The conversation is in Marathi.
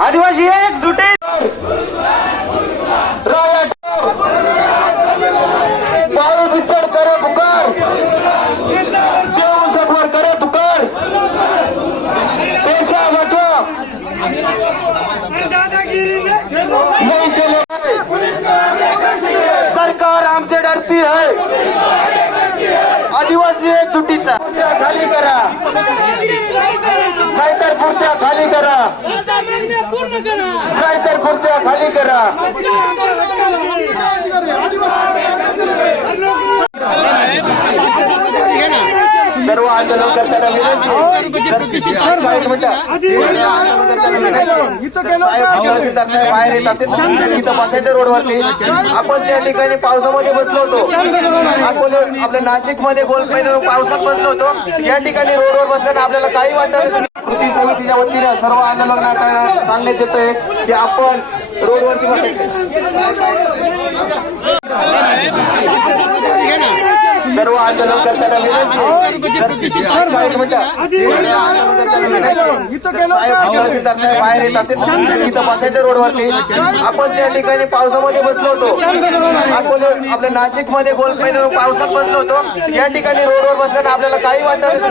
आदिवासी एक जुटीचा खुर्च्या खाली करा. नाहीतर खुर्च्या खाली करा. नाहीतर खुर्च्या खाली करा. सर्व आंदोलन करताना रोडवरती. आपण त्या ठिकाणी पावसामध्ये बसलो होतो. अकोले आपल्या नाशिकमध्ये गोलपाईने पावसात बसलो होतो. या ठिकाणी रोडवर बसल्याने आपल्याला काही वाटत. कृती समितीच्या वतीने सर्व आंदोलनाकडे सांगण्यात येतंय की आपण रोडवरती बसायचं. सर्व आंदोलन करताना बाहेर येतात इथं बसायचं रोडवरती. आपण त्या ठिकाणी पावसामध्ये बसलो होतो. अकोले आपल्या नाशिकमध्ये गोलपाईने पावसात बसलो होतो. या ठिकाणी रोडवर बसल्याने आपल्याला काही वाटत.